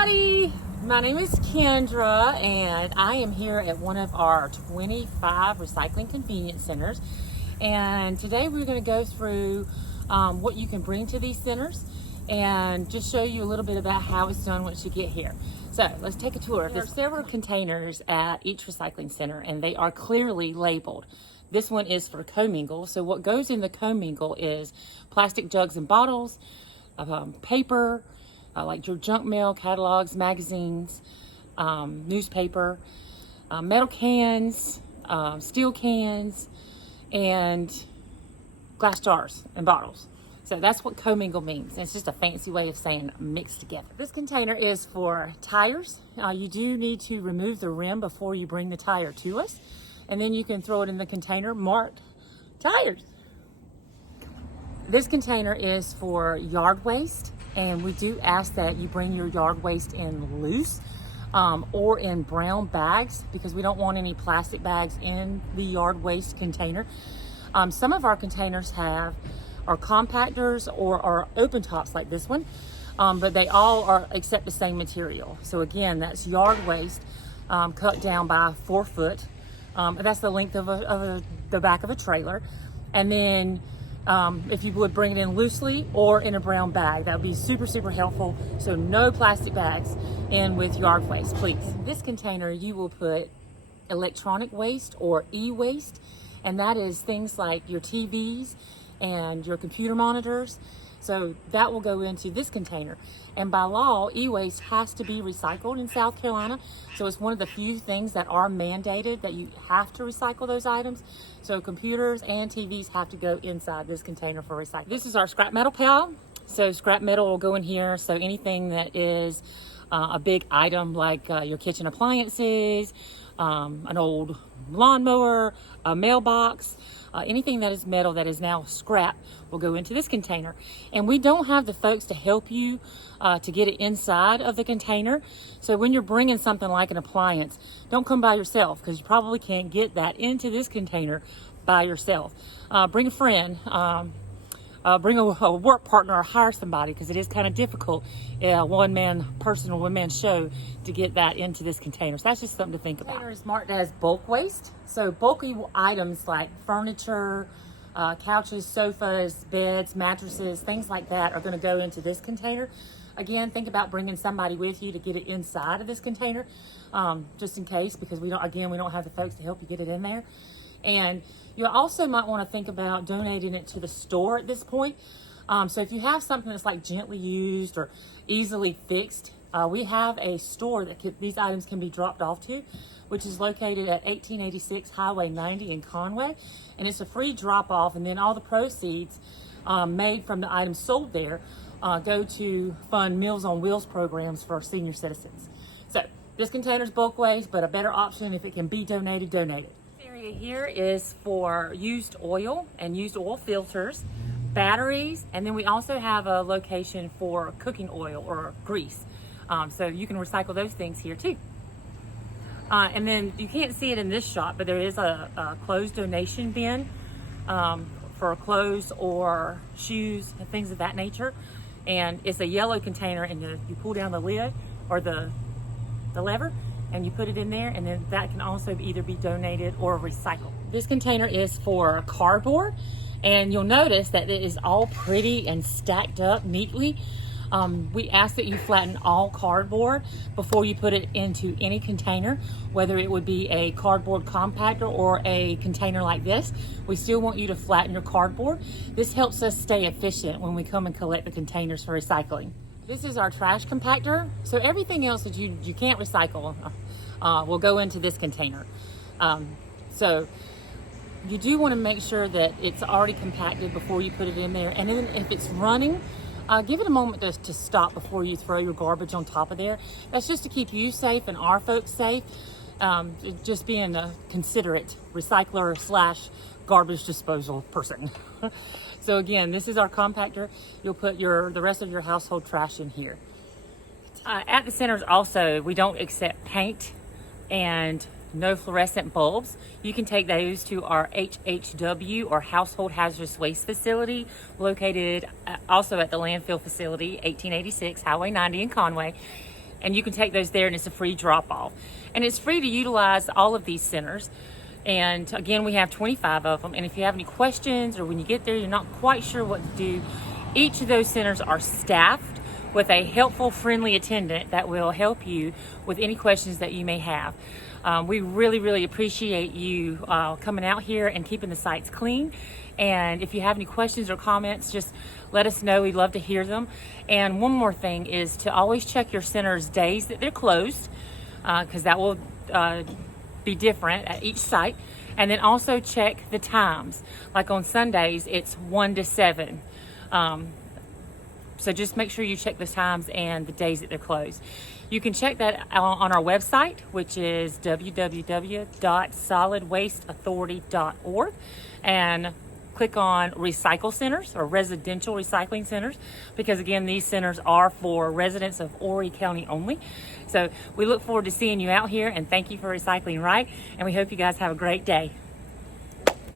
Howdy, my name is Kendra and I am here at one of our 25 recycling convenience centers, and today we're going to go through what you can bring to these centers and just show you a little bit about how it's done once you get here. So let's take a tour. There are several containers at each recycling center and they are clearly labeled. This one is for commingle. So what goes in the commingle is plastic jugs and bottles, paper, like your junk mail, catalogs, magazines, newspaper, metal cans, steel cans, and glass jars and bottles. So that's what commingle means. It's just a fancy way of saying mixed together. This container is for tires. You do need to remove the rim before you bring the tire to us, and then you can throw it in the container marked tires. This container is for yard waste, and we do ask that you bring your yard waste in loose or in brown bags, because we don't want any plastic bags in the yard waste container. Some of our containers are compactors or are open tops like this one, but they all are accept the same material. So again, that's yard waste cut down by 4 foot. That's the length of the back of a trailer. And then if you would bring it in loosely or in a brown bag, that would be super, super helpful. So no plastic bags in with yard waste, please. This container, you will put electronic waste or e-waste, and that is things like your TVs and your computer monitors. So that will go into this container. And by law, e-waste has to be recycled in South Carolina. So it's one of the few things that are mandated that you have to recycle those items. So computers and TVs have to go inside this container for recycling. This is our scrap metal pile. So scrap metal will go in here. So anything that is a big item like your kitchen appliances, an old lawnmower, a mailbox, anything that is metal that is now scrap will go into this container. And we don't have the folks to help you to get it inside of the container. So when you're bringing something like an appliance, don't come by yourself, because you probably can't get that into this container by yourself. Bring a friend, bring a work partner, or hire somebody, because it is kind of difficult, one-man show to get that into this container. So that's just something to think about. The container is marked as bulk waste. So bulky items like furniture, couches, sofas, beds, mattresses, things like that are going to go into this container. Again, think about bringing somebody with you to get it inside of this container, just in case, because we don't have the folks to help you get it in there. And you also might want to think about donating it to the store at this point. So if you have something that's like gently used or easily fixed, we have a store that these items can be dropped off to, which is located at 1886 Highway 90 in Conway. And it's a free drop off, and then all the proceeds made from the items sold there go to fund Meals on Wheels programs for senior citizens. So this container's bulk waste, but a better option if it can be donated, donate it. This area here is for used oil and used oil filters, batteries, and then we also have a location for cooking oil or grease. So you can recycle those things here too. And then you can't see it in this shot, but there is a closed donation bin for clothes or shoes and things of that nature. And it's a yellow container, and you pull down the lid or the lever and you put it in there, and then that can also either be donated or recycled. This container is for cardboard, and you'll notice that it is all pretty and stacked up neatly. We ask that you flatten all cardboard before you put it into any container, whether it would be a cardboard compactor or a container like this. We still want you to flatten your cardboard. This helps us stay efficient when we come and collect the containers for recycling. This is our trash compactor. So everything else that you can't recycle will go into this container. So you do want to make sure that it's already compacted before you put it in there. And then if it's running, give it a moment to stop before you throw your garbage on top of there. That's just to keep you safe and our folks safe. Just being a considerate recycler / garbage disposal person. So again, this is our compactor. You'll put the rest of your household trash in here. At the centers also, we don't accept paint and no fluorescent bulbs. You can take those to our HHW or Household Hazardous Waste Facility, located also at the landfill facility, 1886 Highway 90 in Conway. and you can take those there, and it's a free drop-off. And it's free to utilize all of these centers. And again, we have 25 of them. And if you have any questions, or when you get there you're not quite sure what to do, each of those centers are staffed with a helpful, friendly attendant that will help you with any questions that you may have. We really appreciate you coming out here and keeping the sites clean. And if you have any questions or comments, just let us know. We'd love to hear them. And one more thing is to always check your center's days that they're closed, because that will be different at each site. And then also check the times. Like on Sundays, it's 1 to 7. So just make sure you check the times and the days that they're closed. You can check that on our website, which is www.solidwasteauthority.org, and click on recycle centers or residential recycling centers, because again, these centers are for residents of Horry County only. So we look forward to seeing you out here, and thank you for recycling right, and we hope you guys have a great day.